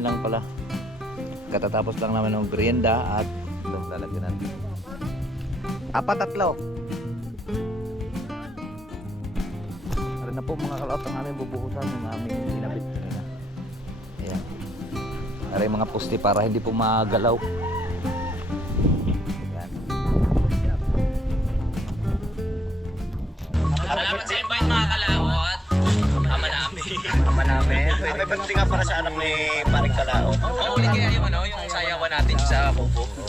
Ay ngayon lang pala. Katatapos lang naman ng merienda at ito lalagyan natin. Apat tatlo. Meron na po mga kalaot ang aming bubuhusan ng aming ginabit kanina. Ayan. Para yung mga poste para hindi po magalaw. Ayan. Salamat sa invite May birthday nga para sa anak ni Paring Kalao. Oo, ulit kaya yung ano, yung sayawan natin sa Bobo.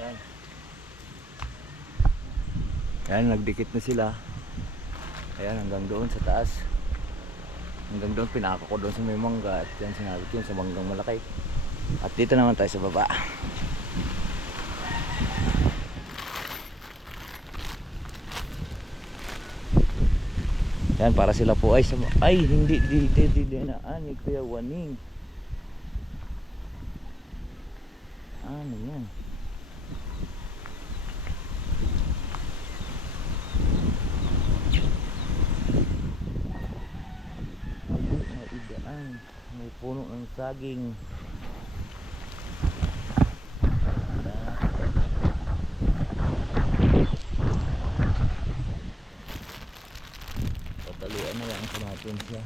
Yan. Yan, nagdikit na sila. Ayan, hanggang doon sa taas. Hanggang doon, pinako ko doon sa may mangga. At yan, sinabi ko yun sa manggang malaki. At dito naman tayo sa baba. Yan, para sila po ay. Ay, hindi, di, di, di, di, na, ani, kuya, waning. Ano yan? May idaan. May puno ng saging. Pataluan na lang sa natin siya.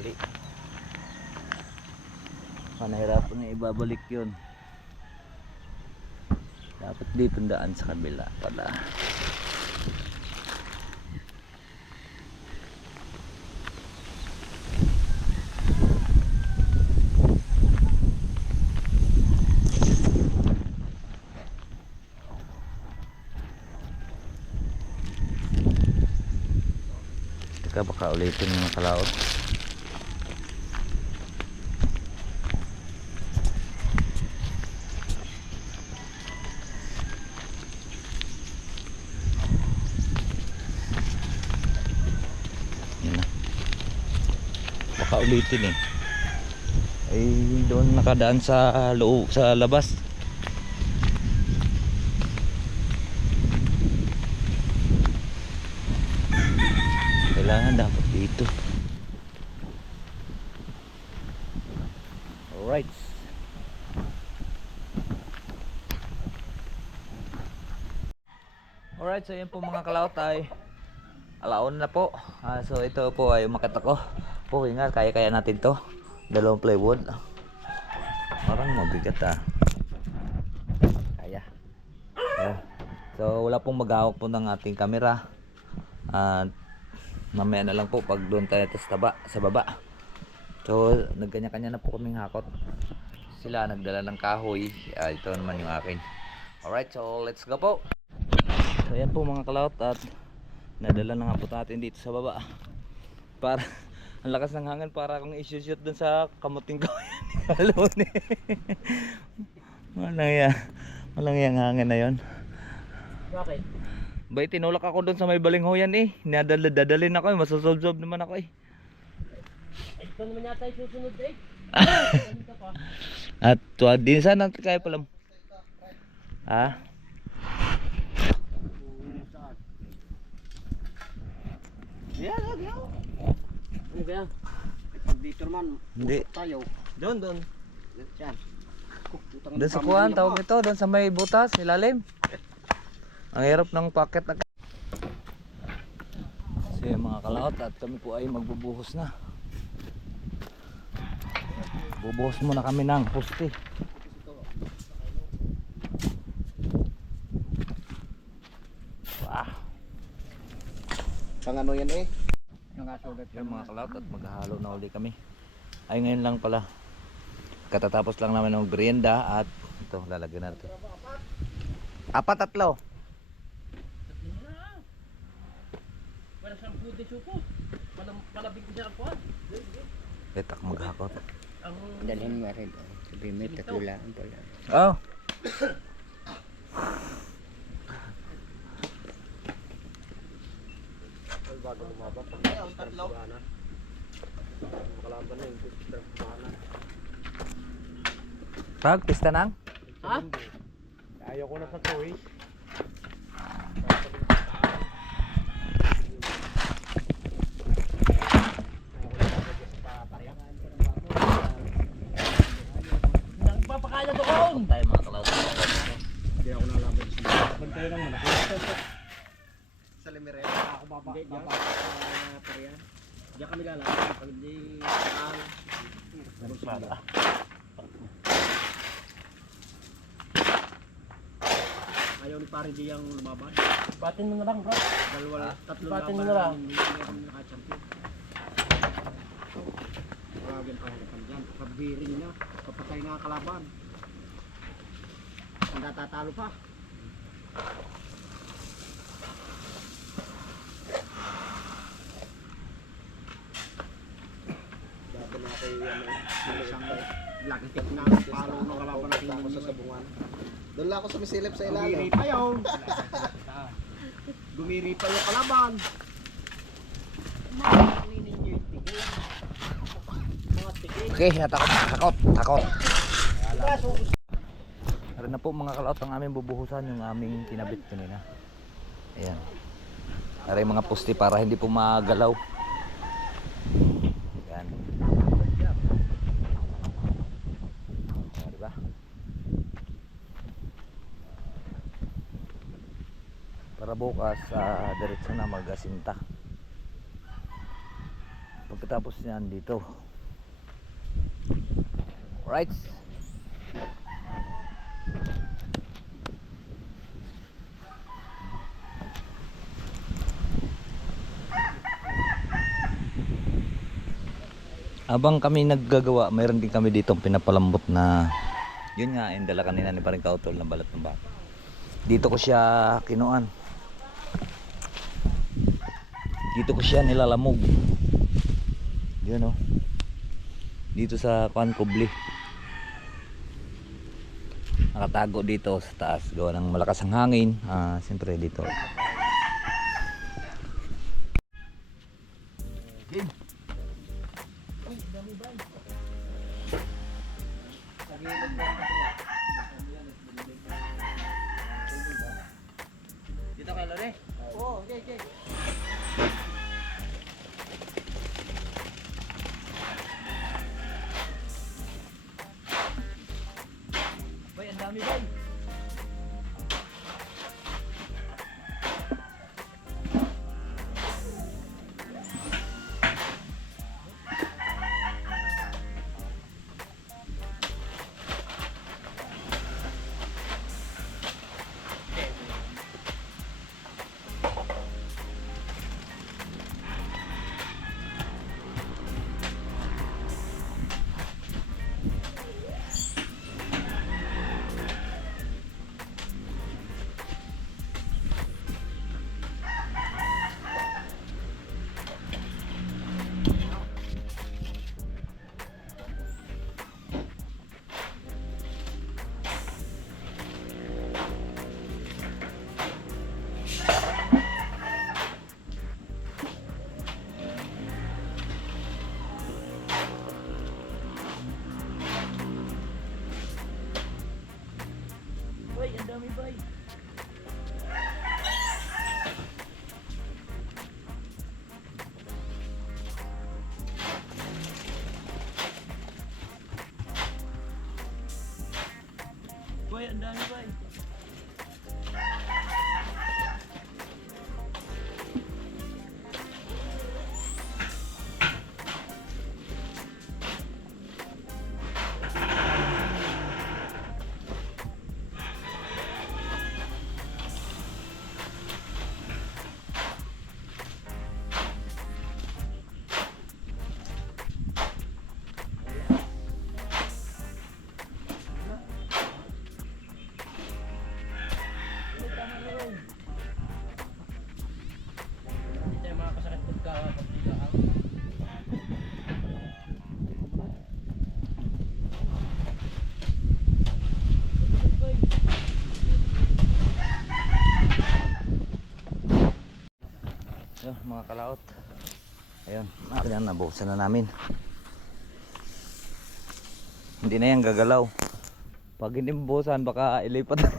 Mali. Panahirapan na ibabalik yun. Dapat dito daan sa kabila pala. Teka baka ulitin mga kalaot. Baka ulitin eh. Ay doon nakadaan sa loob sa labas. Kailangan dapat dito. Alright. Alright, so yan po mga kalaot ay alaon na po. Ah, so ito po ay umakat ako. Po, nga, kaya-kaya natin to. Dalawang plywood. Parang mabigat ah. Kaya. So wala pong maghahawak po ng ating camera. At mamaya na lang po pag doon tayo sa taba, sa baba. So nagkanya-kanya na po kaming hakot. Sila nagdala ng kahoy. Ah, ito naman yung akin. Alright, so let's go po. So ayan po mga kalaot at nadala na nga po natin dito sa baba. Para ang lakas ng hangin para akong i-shoot dun sa kamuting kawayan ni Kalon eh. Walang yan. Walang yang hangin na yon. Bakit? Bay, tinulak ako doon sa may balinghoyan eh. Nadala, dadalhin ako eh. Masasolve naman ako eh. Ito naman yata yung susunod eh. At tuwa din sana kaya pala. Ha? Ano kaya? Pag dito naman, Hindi. tayo. Doon, doon. Yan. Doon sa kuhan, tawag ito. Doon sa may butas, ilalim. Ang hirap ng packet na. So mga kalaot at kami po ay magbubuhos na. Bubuhos muna kami ng poste. Wow. Pang ano yan eh? Yung mga kalaot at maghahalo na uli kami. Ay ngayon lang pala. Katatapos lang namin ng merienda at ito lalagyan natin. Apat tatlo. Siyang food de suko. Palam, palabig siya ang kuhan. Etak maghakot. Ang Dalhin mo rin. Sabi mo, tatulaan pala. Oh. Pag pista nang? Ha? Ayaw ko na sa to eh. Nagpapakala doon! Tayo mga kalaw. Hindi ako nalaban sa Bantay lang malaki. Sa Limirel? Baba. Hindi, baba. Pariyan. Diyan kami lalaban. Pag hindi ang... Ayaw ni pare di yung lumaban. Batin mo na lang, bro. Dalawa, tatlo Batin mo na lang. Hindi kami naka-champion. Tawagin pa harapan dyan. Pabiring na. Kapatay na ang kalaban. Ang natatalo pa. Isang lagitip na palo ng kalaban natin. Ako sa sabungan. Doon lang ako sumisilip sa ilalim. Gumiri pa yun. Gumiri pa yung kalaban. Okay, natakot, takot, takot. Tara na po mga kalaot ang aming bubuhusan yung aming kinabit kanina. Ayan. Tara yung mga poste para hindi po magalaw. Ayan. O, diba? Para bukas, uh, diretso na magasinta. Pagkatapos niyan dito. Right. Abang kami naggagawa, mayroon din kami dito pinapalambot na yun nga, yung dala kanina ni paring kautol na balat ng baka. Dito ko siya kinuan dito ko siya nilalamog yun o oh. dito sa kuan kubli nakatago dito sa taas gawa ng malakas ang hangin ah, siyempre dito Dito kay Lore? Oo, okay, okay. Bay, ang Yun, mga kalaot. Ayun, ayan, nabukasan na namin. Hindi na yan gagalaw. Pag hindi mabukasan, baka ilipat na.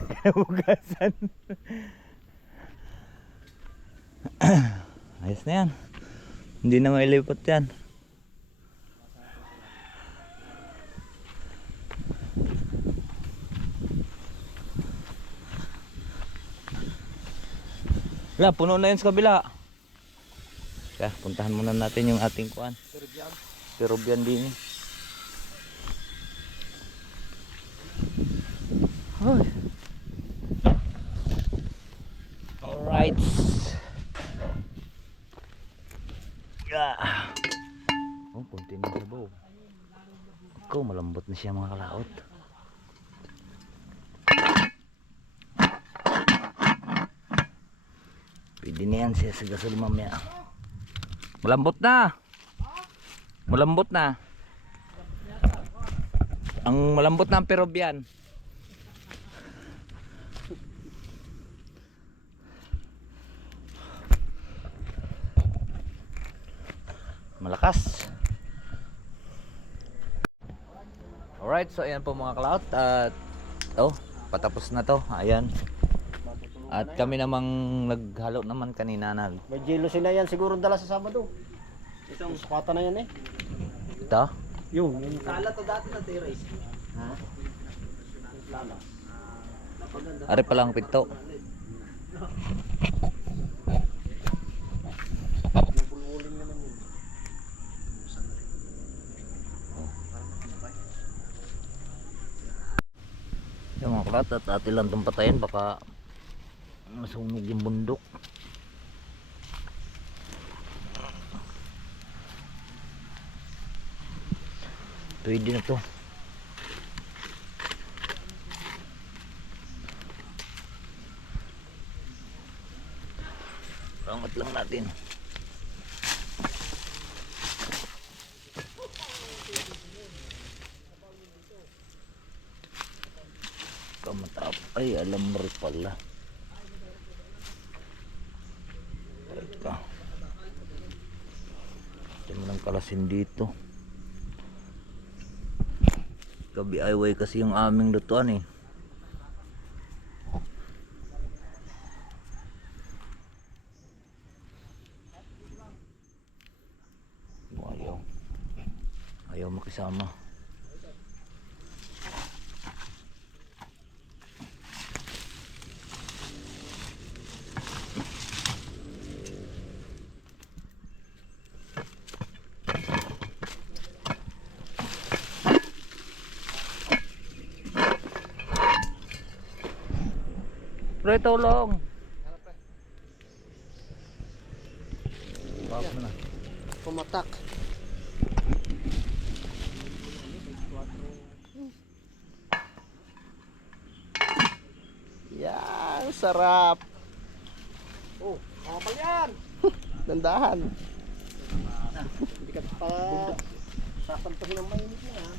Ayos na yan. Hindi na mailipat yan. Wala, puno na yun sa kabila. Kaya puntahan muna natin yung ating kuan. Peruvian. Din. Hoy. Alright. Yeah. Oh, konti na sabaw. Ikaw, malambot na siya mga kalaot. Pwede na yan siya sa gasol mamaya. Malambot na. Malambot na. Ang malambot na ang Peruvian. Malakas. Alright, so ayan po mga cloud at oh, patapos na to. Ayan. At kami namang naghalo naman kanina na May jello sila yan siguro dala sa Sabado. Itong sukata na yan eh. ito. Yung, Kala to dati na tiris. lala. Ari pa lang pinto. Yung mga kalat at atin lang itong patayin baka masunog yung bundok. Pwede na to. Rangat lang natin. Kamatap. Ay, alam rin pala. asin dito. Gabi highway kasi yung aming lutuan eh. Ayaw. Ayaw makisama. Pre, tulong! Mo na. Pumatak. Yan, sarap. Oh, kapal yan. Dandahan. Hindi ka pa sasantahin ng mainit yan ha.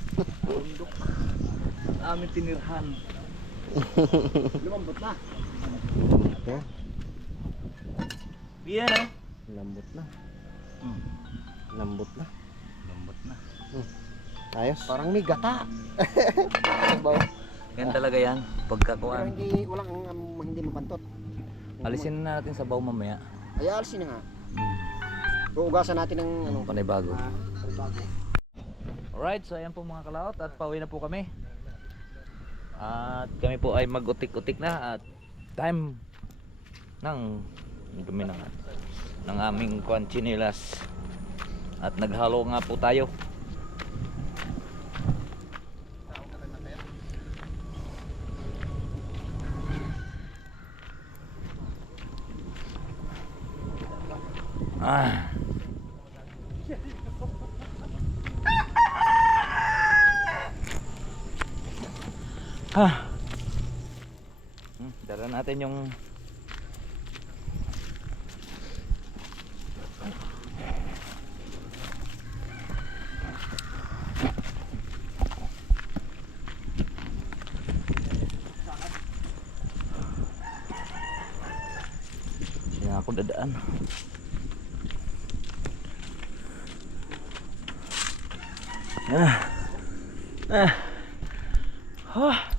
Amin tinirhan. Lumambot na. Okay. Yan oh. Lambot na. Hmm. Lambot na. Lambot na. Ayos. Parang may gata. Yan talaga yan. Pero Pagkakuan. hindi, walang um, hindi mapantot. Alisin na natin sa baw mamaya. Ay, alisin na nga. Uugasan natin ng ano. Panibago. ah, bago. Alright, so ayan po mga kalaot at pauwi na po kami. At kami po ay mag-utik-utik na at time ng dumi ng, ng aming kwan chinilas. At naghalo nga po tayo. Ah. Ha. Natin yung ako dadaan. Ah. Ah. Ah.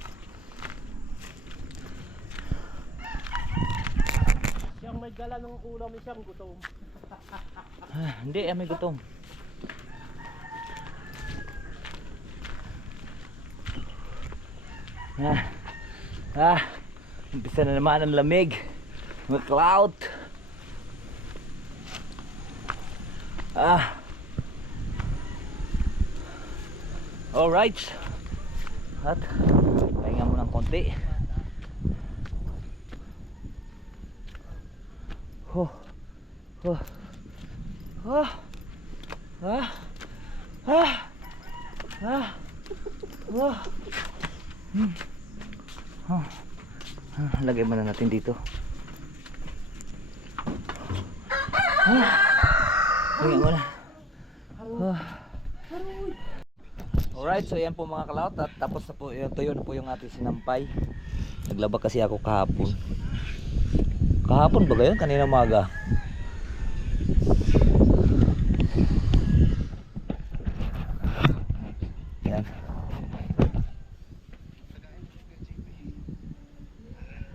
Dala ng ulam siyang gutom. Ah, hindi, ah, may gutom. Ah, ah, umpisa na naman ang lamig. Mga cloud. Ah. Alright. At, pahinga mo ng konti. Huh. Huh. Ah. Ah. Ah. Ah. Hmm. Ah. Lagay mo na natin dito. Ah. Lagay mo na. Ah. Alright, so yan po mga kalaot at tapos na po, yun, tuyo na po yung ating sinampay. Naglaba kasi ako kahapon. Kahapon ba gayon? Kanina umaga. Yan.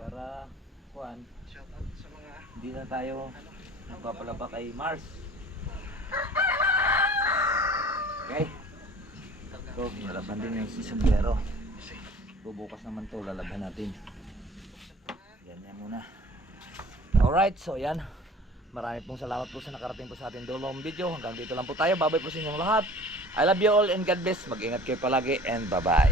Para kuan. Hindi na tayo nagpapalaba kay Mars. Okay. So, lalaban din yung si Sombrero. Bubukas naman to, lalaban natin. Ganyan muna. Alright, so yan. Marami pong salamat po sa nakarating po sa ating dulong video. Hanggang dito lang po tayo. Babay po sa inyong lahat. I love you all and God bless. Mag-ingat kayo palagi and bye-bye.